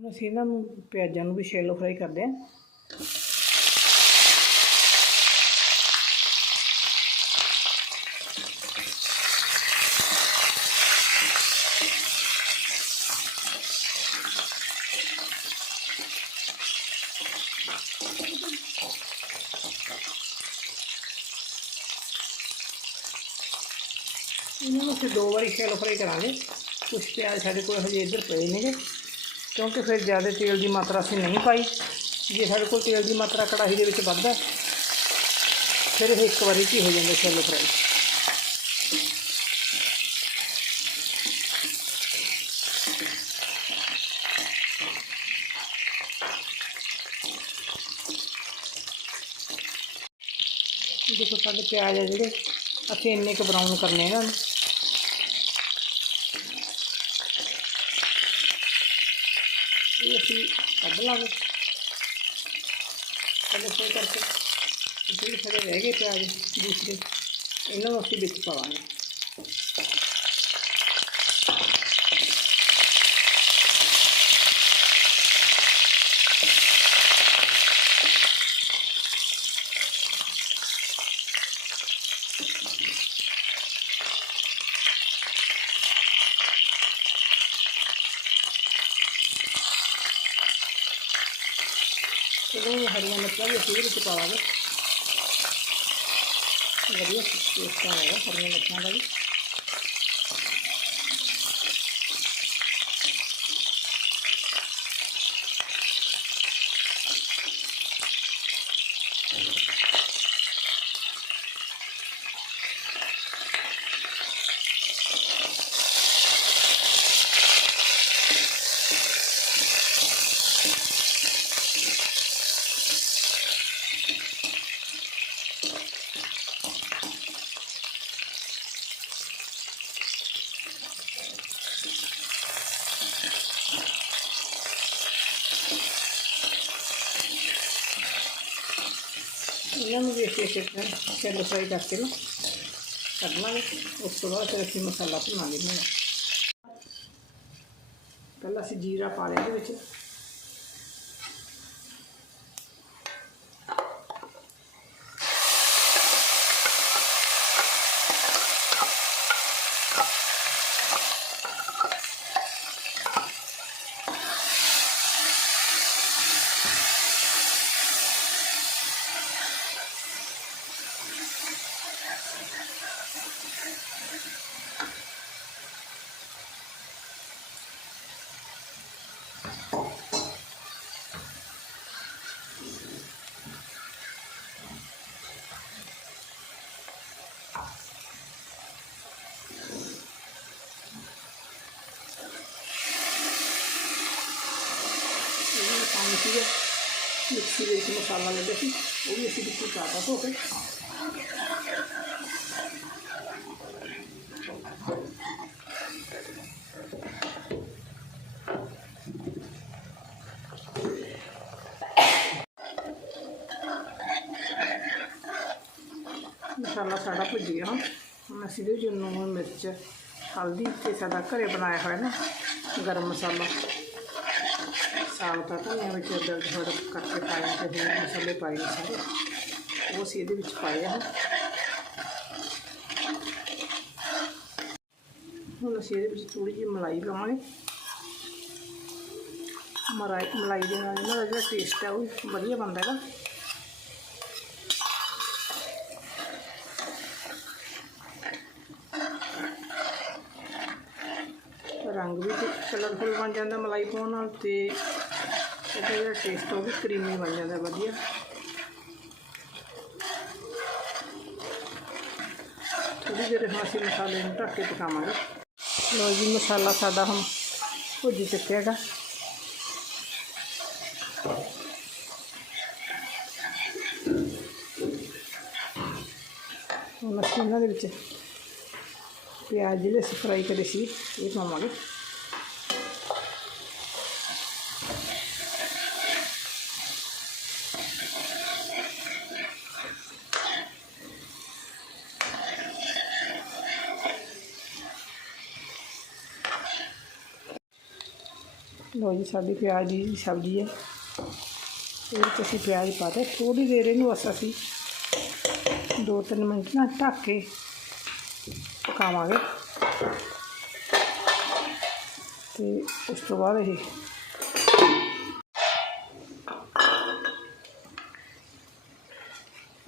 ਹੁਣ ਅਸੀਂ ਇਹਨਾਂ ਨੂੰ ਪਿਆਜ਼ਾਂ ਨੂੰ ਵੀ ਸ਼ੈਲੋ ਫਰਾਈ ਕਰਦੇ ਹਾਂ ਇਹਨਾਂ ਨੂੰ ਅਸੀਂ ਦੋ ਵਾਰੀ ਸ਼ੈਲੋ ਫਰਾਈ ਕਰਾਂਗੇ ਕੁਛ ਪਿਆਜ਼ ਸਾਡੇ ਕੋਲ ਹਜੇ ਇੱਧਰ ਪਏ ਨੇਗੇ ਕਿਉਂਕਿ ਫਿਰ ਜ਼ਿਆਦਾ ਤੇਲ ਦੀ ਮਾਤਰਾ ਅਸੀਂ ਨਹੀਂ ਪਾਈ ਜੇ ਸਾਡੇ ਕੋਲ ਤੇਲ ਦੀ ਮਾਤਰਾ ਕੜਾਹੀ ਦੇ ਵਿੱਚ ਵੱਧ ਹੈ ਫਿਰ ਇਹ ਇੱਕ ਵਾਰੀ 'ਚ ਹੀ ਹੋ ਜਾਂਦਾ ਸ਼ੈਲੋ ਫਰਾਈ ਦੇਖੋ ਸਾਡੇ ਪਿਆਜ਼ ਆ ਜਿਹੜੇ ਅਸੀਂ ਇੰਨੇ ਕੁ ਬਰਾਊਨ ਕਰਨੇ ਇਹਨਾਂ ਨੂੰ ਅਸੀਂ ਕੱਢ ਲਾਂਗੇ। ਪਹਿਲੇ ਫੋਈ ਕਰਕੇ ਜਿਹੜੇ ਸਾਡੇ ਰਹਿ ਗਏ ਪਿਆਜ਼, ਦੂਸਰੇ, ਇਹਨਾਂ ਨੂੰ ਅਸੀਂ ਵਿੱਚ ਪਾਵਾਂਗੇ ਚਲੋ ਹਰੀਆਂ ਮਿਰਚਾਂ ਵੀ ਅਸੀਂ ਇਹਦੇ ਵਿੱਚ ਪਾਵਾਂਗੇ। ਵਧੀਆ ਟੇਸਟ ਆਏਗਾ ਹਰੀਆਂ ਮਿਰਚਾਂ ਦਾ ਵੀ। ਇਹਨਾਂ ਨੂੰ ਵੀ ਅਸੀਂ ਇਸੇ ਤਰ੍ਹਾਂ ਸ਼ੈਲੋ ਫਰਾਈ ਕਰਕੇ ਨਾ ਕੱਢ ਲਾਂਗੇ। ਉਸ ਤੋਂ ਬਾਅਦ ਫਿਰ ਅਸੀਂ ਮਸਾਲਾ ਭੁਲਾ ਲੈਂਦੇ ਹਾਂ। ਪਹਿਲਾਂ ਅਸੀਂ ਜੀਰਾ ਪਾ ਲਿਆ ਇਹਦੇ ਵਿੱਚ। मिक्सी में मिक्सी में मसाला में देखी वो भी ऐसी बिल्कुल चाहता तो ਮਸਾਲਾ ਸਾਡਾ ਭੁੱਜ ਗਿਆ ਹੁਣ ਹੁਣ ਅਸੀਂ ਇਹਦੇ ਵਿੱਚ ਲੂਣ ਮਿਰਚ, ਹਲਦੀ ਤੇ ਸਾਡਾ ਘਰੇ ਬਣਾਇਆ ਹੋਇਆ ਨਾ ਗਰਮ ਮਸਾਲਾ। ਸਾਗ ਤਾਂ ਧਨੀਆ ਵਿੱਚ ਦਰਦ ਥੋੜਾ ਕਰਕੇ ਪਾਇਆ ਤੇ ਹੋਰ ਮਸਾਲੇ ਪਾਏ ਨੇ ਸਾਰੇ। ਉਹ ਅਸੀਂ ਇਹਦੇ ਵਿੱਚ ਪਾਏ ਆ। ਹੁਣ ਅਸੀਂ ਇਹਦੇ ਵਿੱਚ ਥੋੜੀ ਜਿਹੀ ਮਲਾਈ ਪਾਵਾਂਗੇ। ਮਲਾਈ ਮਲਾਈ ਦੇ ਨਾਲ ਇਹਨਾਂ ਜਿਹੜਾ ਟੇਸਟ ਹੈ ਉਹ ਵਧੀਆ ਬਣਦਾ ਹੈਗਾ। ਰੰਗ ਵੀ ਕਲਰਫੁਲ ਬਣ ਜਾਂਦਾ ਮਲਾਈ ਪਾਉਣ ਨਾਲ ਤੇ ਇਹਦਾ ਜਿਹੜਾ ਟੇਸਟ ਉਹ ਵੀ ਕਰੀਮੀ ਬਣ ਜਾਂਦਾ, ਵਧੀਆ। ਥੋੜੀ ਦੇਰ ਹੁਣ ਅਸੀਂ ਮਸਾਲੇ ਨੂੰ ਢੱਕ ਕੇ ਪਕਾਵਾਂਗੇ। ਲੋ ਜੀ, ਮਸਾਲਾ ਸਾਡਾ ਹੁਣ ਭੁੱਜ ਚੁੱਕਿਆ ਹੈਗਾ। ਹੁਣ ਅਸੀਂ ਇਹਨਾਂ ਦੇ ਵਿੱਚ ਪਿਆਜ਼ ਜਿਹੜੇ ਅਸੀਂ ਫਰਾਈ ਕਰੇ ਸੀ, ਇਹ ਪਾਵਾਂਗੇ। ਲੋ ਜੀ, ਸਾਡੀ ਪਿਆਜ਼ ਦੀ ਸਬਜ਼ੀ ਹੈ ਇਹ ਤੁਸੀਂ ਪਿਆਜ਼ ਪਾ ਤੇ ਥੋੜੀ ਦੇਰ ਇਹਨੂੰ ਬਸ ਅਸੀਂ ਦੋ ਤਿੰਨ ਮਿੰਟ ਨਾ ਢੱਕ ਕੇ ਪਕਾਵਾਂਗੇ। ਤੇ ਉਸ ਤੋਂ ਬਾਅਦ ਇਹ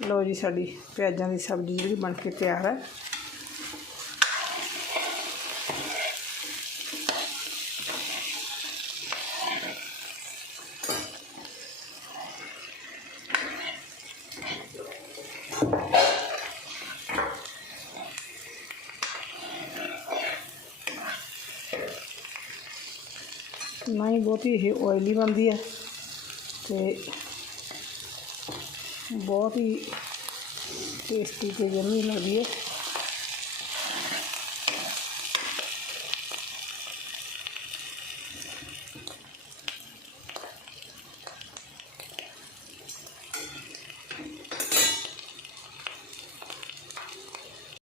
ਲੋ ਜੀ, ਸਾਡੀ ਪਿਆਜ਼ਾਂ ਦੀ ਸਬਜ਼ੀ ਜਿਹੜੀ ਬਣ ਕੇ ਤਿਆਰ ਹੈ। ਨਾ ਹੀ ਬਹੁਤੀ ਇਹ ਆਇਲੀ ਬਣਦੀ ਹੈ ਤੇ ਬਹੁਤ ਹੀ ਟੇਸਟੀ ਤੇ ਜਮੀ ਲੱਗਦੀ ਹੈ